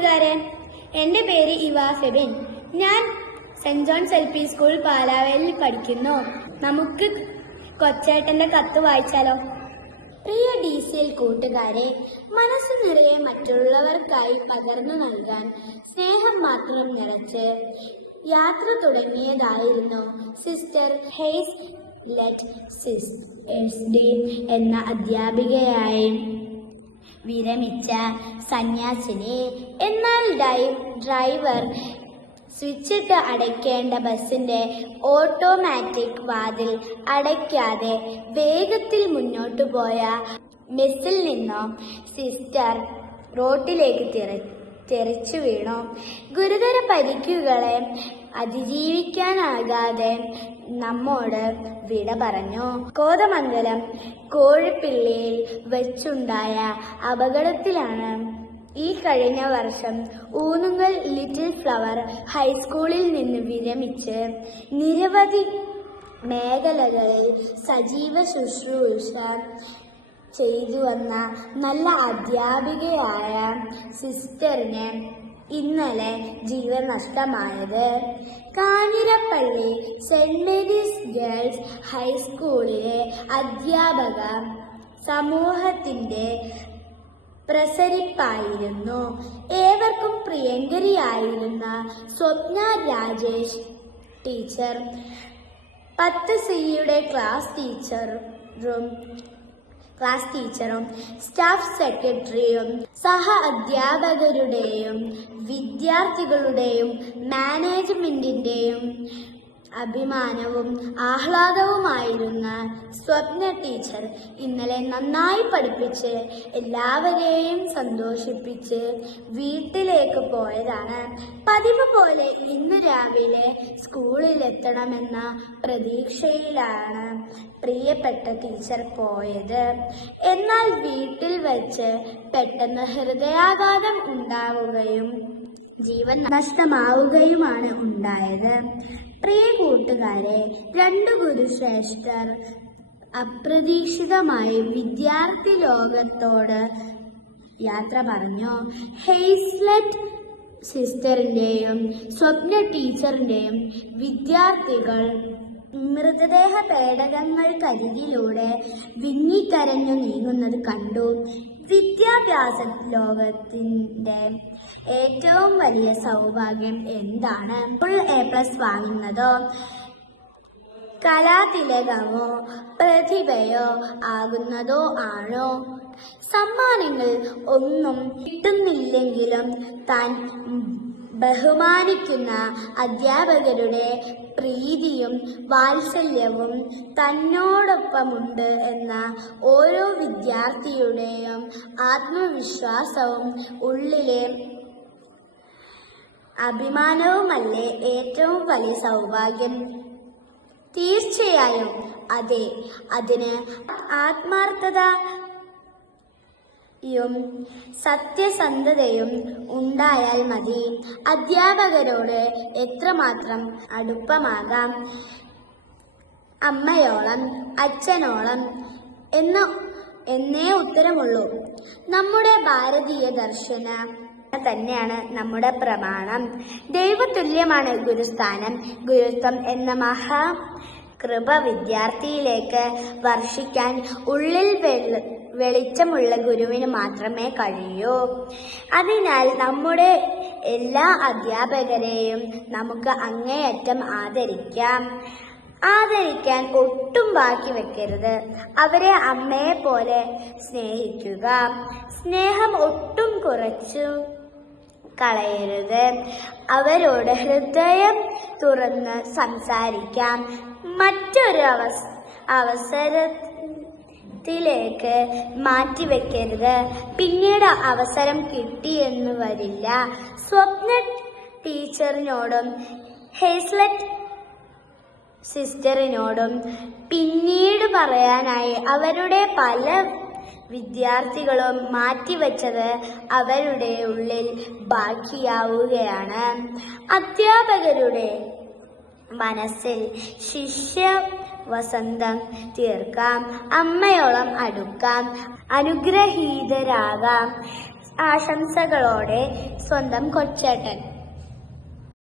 കൂട്ടുകാരെ, എൻ്റെ പേര് ഇവാ ഫെബിൻ. ഞാൻ സെന്റ് ജോൺസ് LP സ്കൂൾ പാലാവേലിൽ പഠിക്കുന്നു. നമുക്ക് കൊച്ചേട്ടന്റെ കത്ത് വായിച്ചാലോ? പ്രിയ DCL കൂട്ടുകാരെ, മനസ്സ് നിറയെ മറ്റുള്ളവർക്കായി പകർന്നു നൽകാൻ സ്നേഹം മാത്രം നിറച്ച് യാത്ര തുടങ്ങിയതായിരുന്നു സിസ്റ്റർ ഹെയ്സ് ലെറ്റ് സിസ്റ്റേഴ്സ് എന്ന അധ്യാപികയായി വിരമിച്ച സന്യാസിനി. എന്നാൽ ഡ്രൈവർ സ്വിച്ചിട്ട് അടയ്ക്കേണ്ട ബസിന്റെ ഓട്ടോമാറ്റിക് വാതിൽ അടയ്ക്കാതെ വേഗത്തിൽ മുന്നോട്ടു പോയ ബസ്സിൽ നിന്നോ സിസ്റ്റർ റോഡിലേക്ക് തെറിച്ചു വീണു. ഗുരുതര പരിക്കുകളെ അതിജീവിക്കാനാകാതെ നമ്മോട് വിട പറഞ്ഞു. കോതമംഗലം കോഴിപ്പിള്ളിയിൽ വെച്ചുണ്ടായ അപകടത്തിലാണ് ഈ കഴിഞ്ഞ വർഷം ഊന്നുങ്കൽ ലിറ്റിൽ ഫ്ലവർ ഹൈസ്കൂളിൽ നിന്ന് വിരമിച്ച് നിരവധി മേഖലകളിൽ സജീവ ശുശ്രൂഷ ചെയ്തു വന്ന നല്ല അധ്യാപികയായ സിസ്റ്ററിന് ഇന്നലെ ജീവൻ നഷ്ടമായത്. കാഞ്ഞിരപ്പള്ളി സെന്റ് മേരീസ് ഗേൾസ് ഹൈസ്കൂളിലെ അധ്യാപക സമൂഹത്തിന്റെ പ്രസരിപ്പായിരുന്നു. ഏവർക്കും പ്രിയങ്കരിയായിരുന്ന സ്വപ്ന രാജേഷ് ടീച്ചർ 10Cയുടെ ക്ലാസ് ടീച്ചറും സ്റ്റാഫ് സെക്രട്ടറിയും സഹ അധ്യാപകരുടെയും വിദ്യാർത്ഥികളുടെയും മാനേജ്മെന്റിന്റെയും അഭിമാനവും ആഹ്ലാദവുമായിരുന്ന സ്വപ്ന ടീച്ചർ ഇന്നലെ നന്നായി പഠിപ്പിച്ച് എല്ലാവരെയും സന്തോഷിപ്പിച്ച് വീട്ടിലേക്ക് പോയതാണ്. പതിവ് പോലെ ഇന്ന് രാവിലെ സ്കൂളിലെത്തണമെന്ന പ്രതീക്ഷയിലാണ് പ്രിയപ്പെട്ട ടീച്ചർ പോയത്. എന്നാൽ വീട്ടിൽ വെച്ച് പെട്ടെന്ന് ഹൃദയാഘാതം ഉണ്ടാവുകയും ജീവൻ നഷ്ടമാവുകയുമാണ് ഉണ്ടായത്. പ്രിയ കൂട്ടുകാരെ, 2 ഗുരുശ്രേഷ്ഠർ അപ്രതീക്ഷിതമായി വിദ്യാർത്ഥി ലോകത്തോട് യാത്ര പറഞ്ഞു. ഹെയ്സ്ലെറ്റ് സിസ്റ്ററിന്റെയും സ്വപ്ന ടീച്ചറിന്റെയും വിദ്യാർത്ഥികൾ മൃതദേഹ പേടകങ്ങൾക്കരികിലൂടെ വിങ്ങിക്കരഞ്ഞു നീങ്ങുന്നത് കണ്ടു. വിദ്യാഭ്യാസ ലോകത്തിന്റെ ഏറ്റവും വലിയ സൗഭാഗ്യം എന്താണ്? ഫുൾ A+ വാങ്ങുന്നതോ കലാതിലകമോ പ്രതിഭയോ ആകുന്നതോ ആണോ? സമ്മാനങ്ങൾ ഒന്നും കിട്ടുന്നില്ലെങ്കിലും താൻ ബഹുമാനിക്കുന്ന അധ്യാപകരുടെ പ്രീതിയും വാത്സല്യവും തന്നോടൊപ്പമുണ്ട് എന്ന ഓരോ വിദ്യാർത്ഥിയുടെയും ആത്മവിശ്വാസവും ഉള്ളിലെ അഭിമാനവുമല്ലേ ഏറ്റവും വലിയ സൗഭാഗ്യം? തീർച്ചയായും അതെ. അതിന് ആത്മാർത്ഥതയും സത്യസന്ധതയും ഉണ്ടായാൽ മതി. അധ്യാപകരോട് എത്രമാത്രം അടുപ്പമാകാം? അമ്മയോളം അച്ഛനോളം എന്നേ ഉത്തരമുള്ളൂ. നമ്മുടെ ഭാരതീയ ദർശന തന്നെയാണ് നമ്മുടെ പ്രമാണം. ദൈവതുല്യമാണ് ഗുരുസ്ഥാനം. ഗുരുത്വം എന്ന മഹാകൃപ വിദ്യാർത്ഥിയിലേക്ക് വർഷിക്കാൻ ഉള്ളിൽ വെളിച്ചമുള്ള ഗുരുവിന് മാത്രമേ കഴിയൂ. അതിനാൽ നമ്മുടെ എല്ലാ അധ്യാപകരെയും നമുക്ക് അങ്ങേയറ്റം ആദരിക്കാൻ ഒട്ടും ബാക്കി വെക്കരുത്. അവരെ അമ്മയെ പോലെ സ്നേഹിക്കുക. സ്നേഹം ഒട്ടും കുറച്ചു കളയരുത്. അവരോട് ഹൃദയം തുറന്ന് സംസാരിക്കാം. മറ്റൊരു അവസരത്തിലേക്ക് മാറ്റിവെക്കരുത്. പിന്നീട് അവസരം കിട്ടിയെന്ന് വരില്ല. സ്വപ്ന ടീച്ചറിനോടും ഹെയ്സ്ലെറ്റ് സിസ്റ്ററിനോടും പിന്നീട് പറയാനായി അവരുടെ പല വിദ്യാർത്ഥികളും മാറ്റിവെച്ചത് അവരുടെ ഉള്ളിൽ ബാക്കിയാവുകയാണ്. അധ്യാപകരുടെ മനസ്സിൽ ശിഷ്യ വസന്തം തീർക്കാം. അമ്മയോളം അടുക്കാം. അനുഗ്രഹീതരാകാം. ആശംസകളോടെ സ്വന്തം കൊച്ചേട്ടൻ.